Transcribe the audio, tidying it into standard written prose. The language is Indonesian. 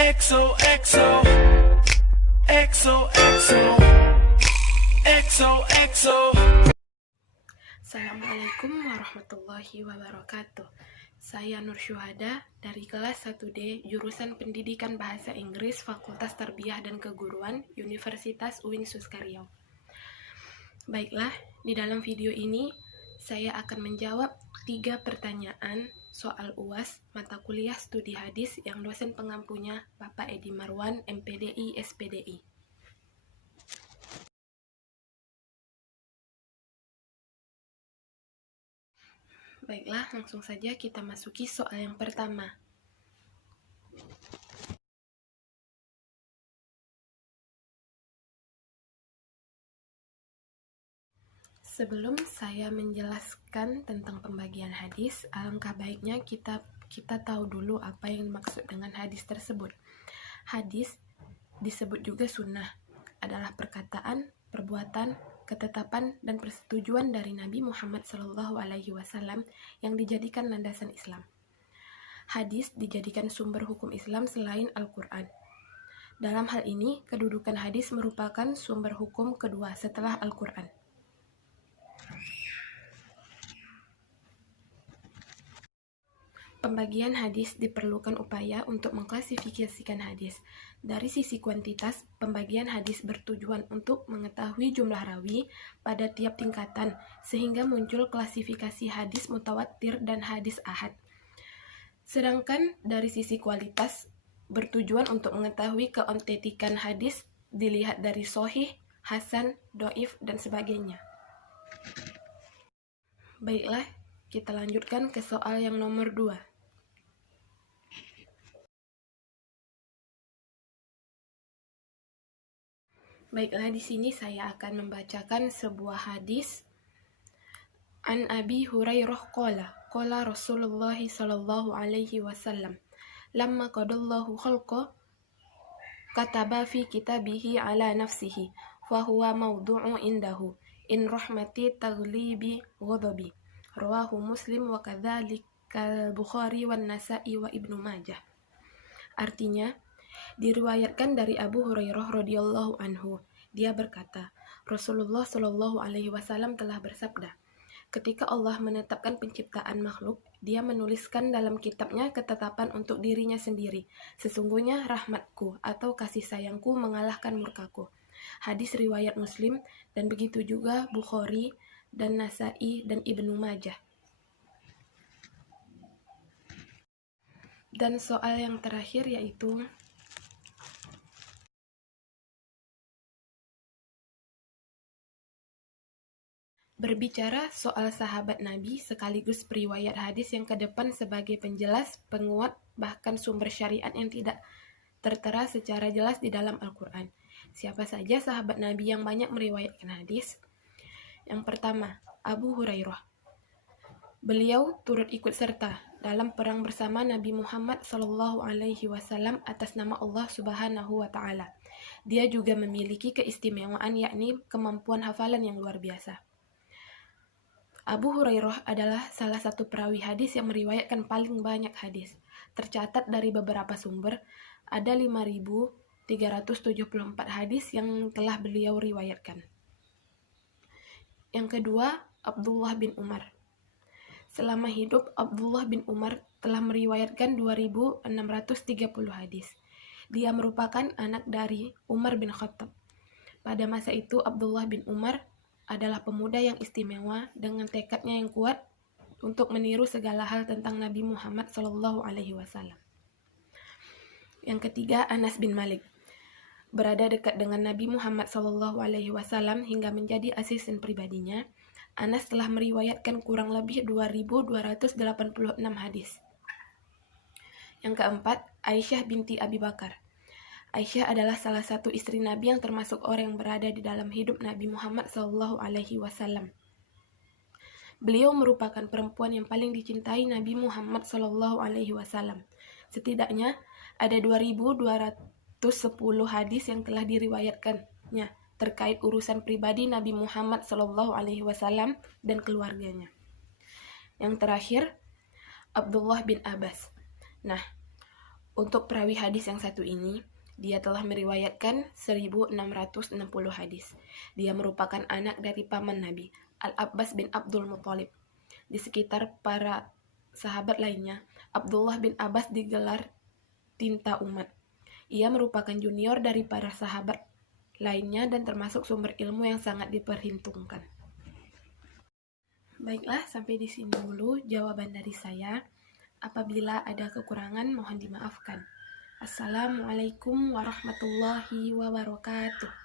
XOXO XOXO XOXO. Assalamualaikum warahmatullahi wabarakatuh. Saya Nur Syuhada dari kelas 1D jurusan Pendidikan Bahasa Inggris Fakultas Tarbiyah dan Keguruan Universitas UIN Suskaryau. Baiklah, di dalam video ini saya akan menjawab 3 pertanyaan soal UAS mata kuliah studi hadis yang dosen pengampunya Bapak Edi Marwan, MPDI, SPDI. Baiklah, langsung saja kita masuki soal yang pertama. Sebelum saya menjelaskan tentang pembagian hadis, alangkah baiknya kita tahu dulu apa yang dimaksud dengan hadis tersebut. Hadis disebut juga sunnah, adalah perkataan, perbuatan, ketetapan, dan persetujuan dari Nabi Muhammad SAW yang dijadikan landasan Islam. Hadis dijadikan sumber hukum Islam selain Al-Quran. Dalam hal ini, kedudukan hadis merupakan sumber hukum kedua setelah Al-Quran. Pembagian hadis diperlukan upaya untuk mengklasifikasikan hadis. Dari sisi kuantitas, pembagian hadis bertujuan untuk mengetahui jumlah rawi pada tiap tingkatan, sehingga muncul klasifikasi hadis mutawatir dan hadis ahad. Sedangkan dari sisi kualitas, bertujuan untuk mengetahui keautentikan hadis dilihat dari sahih, hasan, dhaif, dan sebagainya. Baiklah, kita lanjutkan ke soal yang nomor 2. Baiklah, di sini saya akan membacakan sebuah hadis. An Abi Hurairah qala Rasulullah sallallahu alaihi wasallam, lamma qadallahu khalqa kataba fi kitabihi ala nafsihi fa huwa mawdu'u indahu in rahmati taglibi ghadabi. Rawahu Muslim wa kadzalika Bukhari wan Nasa'i wa Ibnu Majah. Artinya, diriwayatkan dari Abu Hurairah radhiyallahu anhu, dia berkata, Rasulullah Shallallahu alaihi wasallam telah bersabda, ketika Allah menetapkan penciptaan makhluk, dia menuliskan dalam kitabnya ketetapan untuk dirinya sendiri. Sesungguhnya rahmatku atau kasih sayangku mengalahkan murkaku. Hadis riwayat Muslim dan begitu juga Bukhari dan Nasa'i dan Ibnu Majah. Dan soal yang terakhir yaitu berbicara soal sahabat Nabi sekaligus periwayat hadis yang ke depan sebagai penjelas, penguat, bahkan sumber syariat yang tidak tertera secara jelas di dalam Al-Quran. Siapa saja sahabat Nabi yang banyak meriwayatkan hadis? Yang pertama, Abu Hurairah. Beliau turut ikut serta dalam perang bersama Nabi Muhammad SAW atas nama Allah Subhanahu wa Ta'ala. Dia juga memiliki keistimewaan, yakni kemampuan hafalan yang luar biasa. Abu Hurairah adalah salah satu perawi hadis yang meriwayatkan paling banyak hadis. Tercatat dari beberapa sumber, ada 5.374 hadis yang telah beliau riwayatkan. Yang kedua, Abdullah bin Umar. Selama hidup, Abdullah bin Umar telah meriwayatkan 2.630 hadis. Dia merupakan anak dari Umar bin Khattab. Pada masa itu, Abdullah bin Umar adalah pemuda yang istimewa dengan tekadnya yang kuat untuk meniru segala hal tentang Nabi Muhammad SAW. Yang ketiga, Anas bin Malik. Berada dekat dengan Nabi Muhammad SAW hingga menjadi asisten pribadinya, Anas telah meriwayatkan kurang lebih 2.286 hadis. Yang keempat, Aisyah binti Abi Bakar. Aisyah adalah salah satu istri Nabi yang termasuk orang yang berada di dalam hidup Nabi Muhammad SAW. Beliau merupakan perempuan yang paling dicintai Nabi Muhammad SAW. Setidaknya ada 2.210 hadis yang telah diriwayatkannya terkait urusan pribadi Nabi Muhammad SAW dan keluarganya. Yang terakhir, Abdullah bin Abbas. Nah, Untuk perawi hadis yang satu ini, dia telah meriwayatkan 1660 hadis. Dia merupakan anak dari paman Nabi, Al-Abbas bin Abdul Muthalib. Di sekitar para sahabat lainnya, Abdullah bin Abbas digelar tinta umat. Ia merupakan junior dari para sahabat lainnya dan termasuk sumber ilmu yang sangat diperhitungkan. Baiklah, sampai di sini dulu jawaban dari saya. Apabila ada kekurangan, mohon dimaafkan. Assalamualaikum warahmatullahi wabarakatuh.